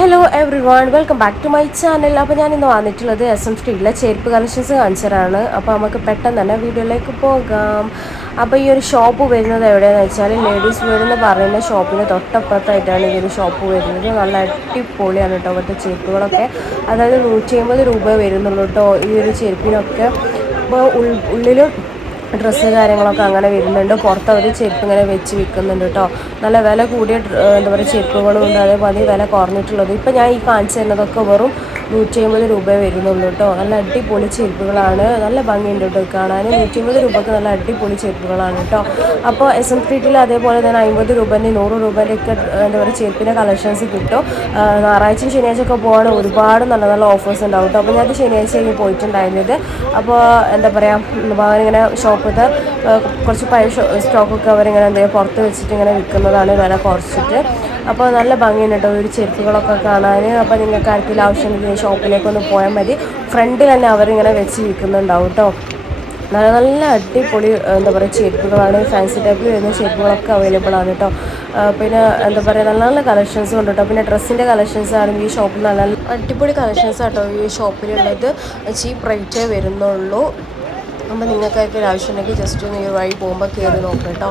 Hello everyone, welcome back to my channel. അപ്പോൾ ഞാൻ ഇന്ന് വന്നിട്ടുള്ളത് SM സ്ട്രീറ്റിലെ ചെരുപ്പ് കളക്ഷൻസ് കാണിച്ചതാണ്. അപ്പോൾ നമുക്ക് പെട്ടെന്ന് തന്നെ വീഡിയോയിലേക്ക് പോകാം. അപ്പോൾ ഈ ഒരു ഷോപ്പ് വരുന്നത് എവിടെയാണെന്ന് വെച്ചാൽ ലേഡീസ് വെയർ എന്ന് പറയുന്ന ഷോപ്പിന് തൊട്ടപ്പുറത്തായിട്ടാണ് ഈ ഒരു ഷോപ്പ് വരുന്നത്. നല്ല അടിപൊളിയാണ് കേട്ടോ അവിടുത്തെ ചെരുപ്പുകളൊക്കെ. അതായത് 150 രൂപ വരുന്നുള്ളൂ കേട്ടോ ഈ ഒരു ചെരുപ്പിനൊക്കെ. അപ്പോൾ ഉള്ളിലും ഡ്രസ്സ് കാര്യങ്ങളൊക്കെ അങ്ങനെ വരുന്നുണ്ട്. പുറത്ത് അവർ ചെരുപ്പ് ഇങ്ങനെ വെച്ച് വിൽക്കുന്നുണ്ട് കേട്ടോ. നല്ല വില കൂടിയ എന്താ പറയുക ചെരുപ്പുകളും ഉണ്ട്, അതേപോലെ വില കുറഞ്ഞിട്ടുള്ളത്. ഇപ്പം ഞാൻ ഈ കാണിച്ചു തരുന്നതൊക്കെ വെറും 150 രൂപ വരുന്നുള്ളൂ കേട്ടോ. നല്ല അടിപൊളി ചെരുപ്പുകളാണ്, നല്ല ഭംഗിയുണ്ട് കേട്ടോ കാണാൻ. 150 രൂപയ്ക്ക് നല്ല അടിപൊളി ചെരുപ്പുകളാണ് കേട്ടോ. അപ്പോൾ SM സ്ട്രീറ്റിൽ അതേപോലെ തന്നെ 50 രൂപേൻ്റെ 100 രൂപേൻ്റെ ഒക്കെ എന്താ പറയുക ചെരുപ്പിൻ്റെ കളക്ഷൻസ് കിട്ടും. ഞായറാഴ്ചയും ശനിയാഴ്ചയൊക്കെ പോകാൻ ഒരുപാട് നല്ല നല്ല ഓഫേഴ്സ് ഉണ്ടാവും കേട്ടോ. അപ്പോൾ ഞാൻ ശനിയാഴ്ച പോയിട്ടുണ്ടായിരുന്നത്. അപ്പോൾ എന്താ പറയുക ഇങ്ങനെ ഷോപ്പിൽ കുറച്ച് പഴയ സ്റ്റോക്കൊക്കെ അവരിങ്ങനെ എന്തെങ്കിലും പുറത്ത് വെച്ചിട്ട് ഇങ്ങനെ വിൽക്കുന്നതാണ്, വില കുറച്ചിട്ട്. അപ്പോൾ നല്ല ഭംഗിയുണ്ട് കേട്ടോ ഒരു ചെരുപ്പുകളൊക്കെ കാണാൻ. അപ്പോൾ നിങ്ങൾക്ക് ആർക്കെങ്കിലും ആവശ്യമുണ്ടെങ്കിൽ ഷോപ്പിലേക്കൊന്ന് പോയാൽ മതി. ഫ്രണ്ടിൽ തന്നെ അവരിങ്ങനെ വെച്ച് വിൽക്കുന്നുണ്ടാവും കേട്ടോ. നല്ല നല്ല അടിപൊളി എന്താ പറയുക ചെരുപ്പുകളാണ്. ഫാൻസി ടൈപ്പിൽ വരുന്ന ചെരുപ്പുകളൊക്കെ അവൈലബിൾ ആണ് കേട്ടോ. പിന്നെ എന്താ പറയുക നല്ല നല്ല കളക്ഷൻസും ഉണ്ട് കേട്ടോ. പിന്നെ ഡ്രസ്സിൻ്റെ കളക്ഷൻസ് ആണെങ്കിൽ ഈ ഷോപ്പിൽ നല്ല നല്ല അടിപൊളി കളക്ഷൻസ് ആട്ടോ ഈ ഷോപ്പിലുള്ളത്. ചീപ്പ് റേറ്റേ വരുന്നുള്ളൂ. അപ്പോൾ നിങ്ങൾക്കൊക്കെ ഒരു ആവശ്യമുണ്ടെങ്കിൽ ജസ്റ്റ് ഒന്ന് ഈ വഴി പോകുമ്പോൾ കയറി നോക്കാം കേട്ടോ.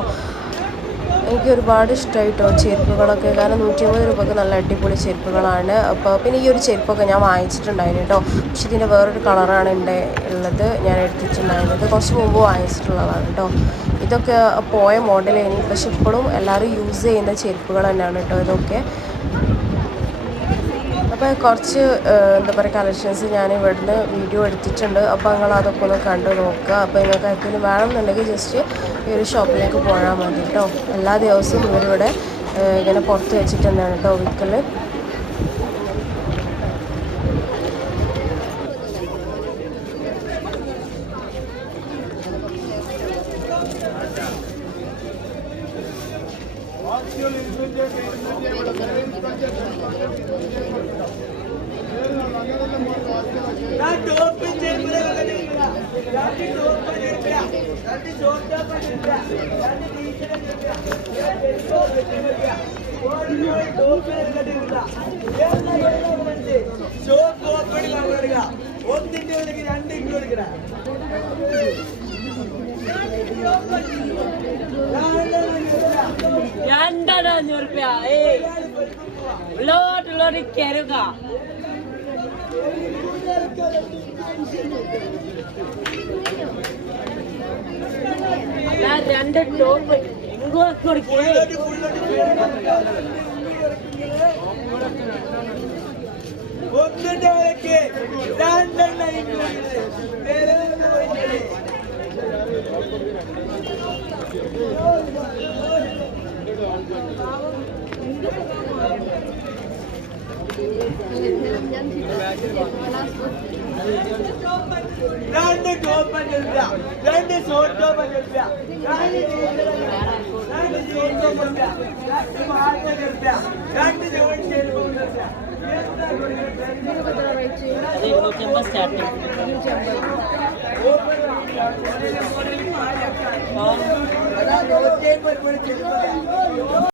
എനിക്ക് ഒരുപാട് ഇഷ്ടമായി കേട്ടോ ചെരുപ്പുകളൊക്കെ. കാരണം 150 രൂപയ്ക്ക് നല്ല അടിപൊളി ചെരുപ്പുകളാണ്. അപ്പോൾ പിന്നെ ഈ ഒരു ചെരുപ്പൊക്കെ ഞാൻ വാങ്ങിച്ചിട്ടുണ്ടായിരുന്നു കേട്ടോ. പക്ഷെ ഇതിൻ്റെ വേറൊരു കളറാണ് ഉള്ളത് ഞാൻ എടുത്തിട്ടുണ്ടായിരുന്നത്. കുറച്ച് മുമ്പ് വാങ്ങിച്ചിട്ടുള്ളതാണ് കേട്ടോ. ഇതൊക്കെ പോയ മോഡലാണ്, പക്ഷെ ഇപ്പോഴും എല്ലാവരും യൂസ് ചെയ്യുന്ന ചെരുപ്പുകൾ തന്നെയാണ് കേട്ടോ ഇതൊക്കെ. അപ്പോൾ കുറച്ച് എന്താ പറയുക കളക്ഷൻസ് ഞാൻ ഇവിടുന്ന് വീഡിയോ എടുത്തിട്ടുണ്ട്. അപ്പോൾ നിങ്ങൾ അതൊക്കെ ഒന്ന് കണ്ടു നോക്കുക. അപ്പോൾ നിങ്ങൾക്ക് ആർക്കെങ്കിലും വേണമെന്നുണ്ടെങ്കിൽ ജസ്റ്റ് ഈ ഒരു ഷോപ്പിലേക്ക് പോയാൽ മതി കേട്ടോ. എല്ലാ ദിവസവും ഇവരിവിടെ ഇങ്ങനെ പുറത്ത് വെച്ചിട്ട് തന്നെയാണ് കേട്ടോ വിൽക്കൽ. രണ്ട് ടോപ്പ് ഇങ്ങോട്ട് കൊടുക്കേ. രണ്ട് ടോപ്പ് രണ്ട് ഷോർട്ട് ടോപ്പ് സ്റ്റാർട്ടിംഗ്